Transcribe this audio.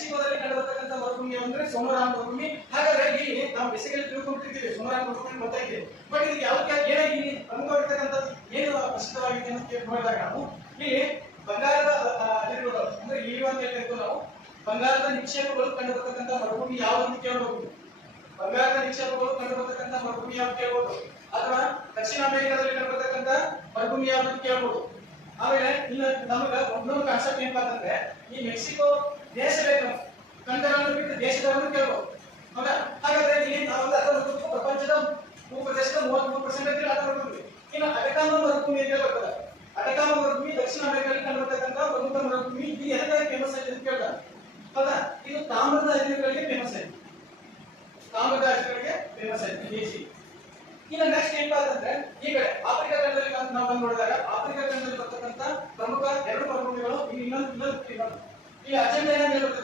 ಮೆಕ್ಸಿಕೋದಲ್ಲಿ ಕಂಡುಬರ್ತಕ್ಕಂಥ ಮರುಭೂಮಿ ಅಂದ್ರೆ ಸೊನೋರಾ ಮರುಭೂಮಿ. ಹಾಗಾದ್ರೆ ಇಲ್ಲಿ ನಾವು ಬೇಸಿಗೆಯಲ್ಲಿ ತಿಳ್ಕೊಂಡಿರ್ತೀವಿ ಸೊನೋರಾ ಮರುಭೂಮಿ ಗೊತ್ತಾಗಿದೆ. ಬಟ್ ಇದು ಯಾವ್ದು ಏನಾಗಿ ಇಲ್ಲಿ ಪ್ರಮುಖವಾಗಿರ್ತಕ್ಕಂಥದ್ದು ಏನು ಪ್ರಸಿದ್ಧವಾಗಿದೆ ಅಂತ ನೋಡಿದಾಗ ನಾವು ಇಲ್ಲಿ ಬಂಗಾರದ ಅದಿರುಗಳು ಅಂದ್ರೆ ಇಳಿಯುವ ಅಂತ ಹೇಳ್ತೀವಿ ನಾವು. ಬಂಗಾರದ ನಿಕ್ಷೇಪಗಳು ಕಂಡುಬರ್ತಕ್ಕಂಥ ಮರುಭೂಮಿ ಯಾವ್ದು ಅಂತ ಕೇಳಬಹುದು. ಬಂಗಾರದ ನಿಕ್ಷೇಪಗಳು ಕಂಡುಬರ್ತಕ್ಕಂಥ ಮರುಭೂಮಿ ಯಾವ್ದು ಕೇಳಬಹುದು. ಅಥವಾ ದಕ್ಷಿಣ ಅಮೆರಿಕಾದಲ್ಲಿ ಕಂಡುಬರ್ತಕ್ಕಂಥ ಮರುಭೂಮಿ ಯಾವ್ದು ಅಂತ ಕೇಳಬಹುದು. ಆಮೇಲೆ ಇನ್ನು ನಮಗ ಒಂದೊಂದು ಕಾನ್ಸೆಪ್ಟ್ ಏನಪ್ಪಾ ಅಂತಂದ್ರೆ ಈ ಮೆಕ್ಸಿಕೋ ದೇಶ ಬೇಕು ಖಂಡಗಳನ್ನು ಬಿಟ್ಟು ದೇಶದವರನ್ನು ಕೇಳಬಹುದು. ಹೌದಾ? ಹಾಗಾದ್ರೆ ಇಲ್ಲಿ ನಾವೆಲ್ಲ ಪ್ರಪಂಚದ ಭೂಪ್ರದೇಶದ 33% ಅರ್ಥ ಮಾಡ್ತೀವಿ. ಇನ್ನು ಅಟಕಾಮ ಮರುಭೂಮಿ ಅಂತ ಬರ್ತದೆ. ಅಟಕಾಮ ಮರುಭೂಮಿ ದಕ್ಷಿಣ ಅಮೆರಿಕದಲ್ಲಿ ಕಂಡುಬರ್ತಕ್ಕಂಥ ಪ್ರಮುಖ ಮರುಭೂಮಿ. ಇದು ಎಲ್ಲದಕ್ಕೆ ಫೇಮಸ್ ಆಗಿದೆ ಅಂತ ಕೇಳ್ತಾರೆ. ಹೌದಾ? ಇದು ತಾಮ್ರದ ಅದಿರುಗಳಿಗೆ ಫೇಮಸ್ ಆಗಿದೆ. ತಾಮ್ರದ ಅದಿರುಗಳಿಗೆ ಫೇಮಸ್ ಆಗಿದೆ ದೇಶಿ. ಇನ್ನು ನೆಕ್ಸ್ಟ್ ಏನಪ್ಪಾ ಅಂತಂದ್ರೆ ಈ ಕಡೆ ಆಫ್ರಿಕಾ ಖಂಡದಲ್ಲಿ ನಾವು ಬಂದು ನೋಡಿದಾಗ ಆಫ್ರಿಕಾ ಖಂಡದಲ್ಲಿ ಬರ್ತಕ್ಕಂಥ ಪ್ರಮುಖ 2 ಮರುಭೂಮಿಗಳು ಇನ್ನೊಂದು ಈ ಅಜೆಂಡಾ ಏನ್ ಹೇಳ್ತಾರೆ